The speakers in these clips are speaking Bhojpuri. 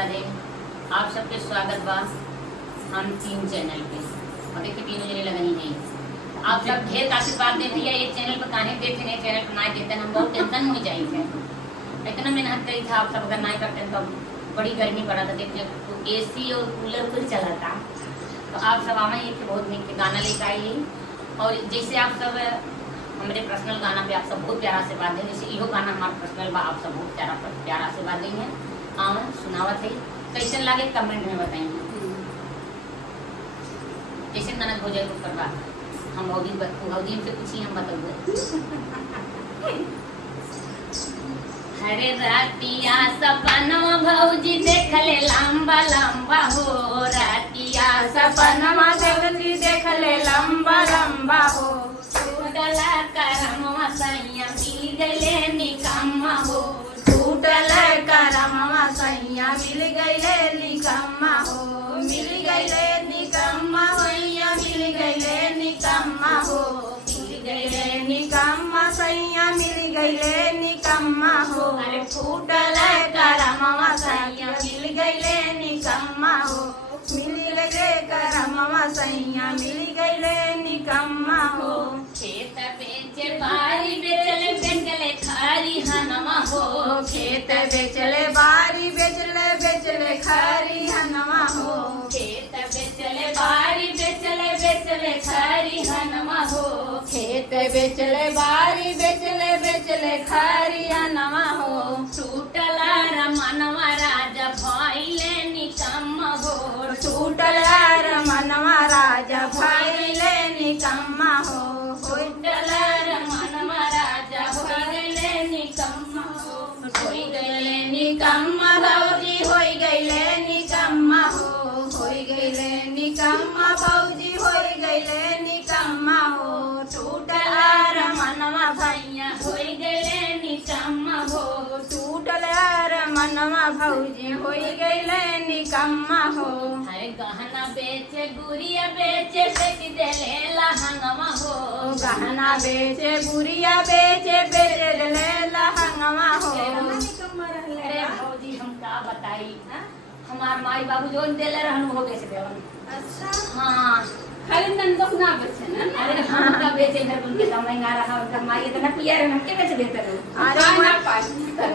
राधे। आप सबके स्वागत बा हम तीन चैनल पे और देखिए तीनों जने लगनी है। आप सब ढेर आशीर्वाद देती है। एक चैनल पर काहे देते नहीं, चैनल पर ना देते हम बहुत टेंशन हो जाएंगे। इतना मेहनत करी था, आप सब अगर नहीं करते तो बड़ी गर्मी पड़ा था। देखिए तो एसी और कूलर कुछ चला था। तो आप सब आना एक बहुत नीक गाना लेकर आई। और जैसे आप सब हमारे पर्सनल गाना पे आप सब बहुत प्यारा आशीर्वाद दें, जैसे इहो गाना हमारा पर्सनल बा, आप सब बहुत प्यारा आशीर्वाद देंगे। सुनावत है कैसे लागे कमेंट में बताएंगे। कैसे ननद हो जाए तो करवा हम भौजी से पूछी हम बताऊंगे। हरे रातिया सपनवा भौजी देख ले लंबा लंबा हो, रातिया सपनवा भौजी देख ले लंबा लंबा हो, टूटला करमवा सैया मिल गइले निकम्मा हो, टूटला करमवा सैया मिल गइले निकम्मा हो, मिल गइले निकम्मा होइया मिल गइले निकम्मा हो, मिल गइले निकम्मा सैया मिल गइले निकम्मा हो, अरे फूटला करमवा सैया मिल गइले निकम्मा हो, मिल गइले करमवा सैया मिल गइले निकम्मा हो। खेत बेचे बारी बेचले बेचले खारी हनमा हो, खेत बेचले बारी बेचले खारी हनमा हो, खेत बेचले बारी बेचले खारी हनमा हो, खेत बेचले बारी बेचले खारी हनमा हो, टूटला रमनवा राजा भइले निकम्मा हो, टूटला रमनवा राजा भइले निकम्मा हो, टूटला रमनवा राजा भइले निकम्मा हो, होई गइले निकम्मा भौजी होई गइले निकम्मा हो, होई गइले निकम्मा भौजी होई गइले निकम्मा हो, टूटला रमनवा भैया होई गइले निकम्मा हो, टूटला रमनवा भौजी होई गइले निकम्मा हो। हरे गहना बेचे गुड़िया बेचे बेच देले लहंगवा हो, गहना बेचे गुड़िया बेचे बेच देले लहंगवा हो। अरे भौजी हम का बताई, हमार माई बाबू जोन देले रहन हो बेच देवन। अच्छा हाँ खाली नंदक ना बेचे ना। अरे हम का बेचे घर उनके तो महंगा रहा, उनका माई इतना पिया रहा के बेच देते रहो। अरे ना पाई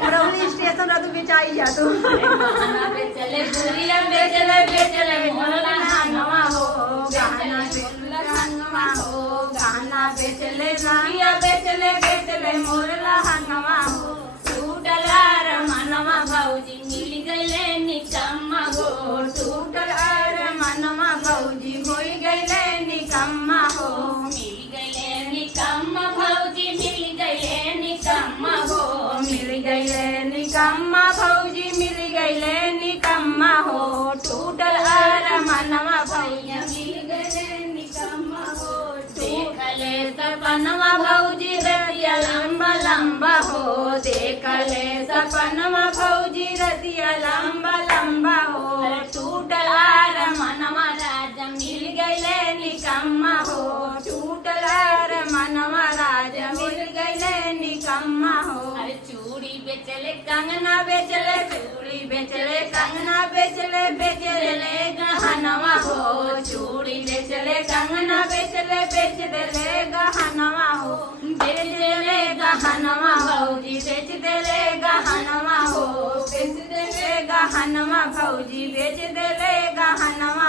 बरौनी स्टेशन रा तू बेचाई जा तू। गहना बेचले गुड़िया बेचले मोहल्ला हंगवा हो, गहना बेचले हंगवा हो, गहना बेचले गुड़िया बेचले मोरला हंगवा हो, टूटला रमनवा भौजी मिल गइले निकम्मा हो, टूटला रमनवा भौजी होई गइले निकम्मा हो, मिल गइले निकम्मा भौजी मिल गइले निकम्मा हो, मिल गइले निकम्मा भौजी मिल गइले निकम्मा हो, टूटला रमनवा भौजी मिल गइले निकम्मा हो, देखले सपनवा भौजी रतिया लंबा लंबा हो, देखले सपनवा भौजी रतिया लंबा लंबा हो, टूटला रमनवा राजा मिल गइले निकम्मा हो, टूटला रमनवा राजा मिल गइले निकम्मा हो। अरे चूड़ी बेचले कंगना बेचले चूड़ी बेचले कंगना बेचले गहनवा हो, चूड़ी बेचले कंगना बेचले गहनवा हो, बेच देले गहनवा भौजी बेच देले गहनवा हो, बेच देले गहनवा भौजी बेच देले गहनवा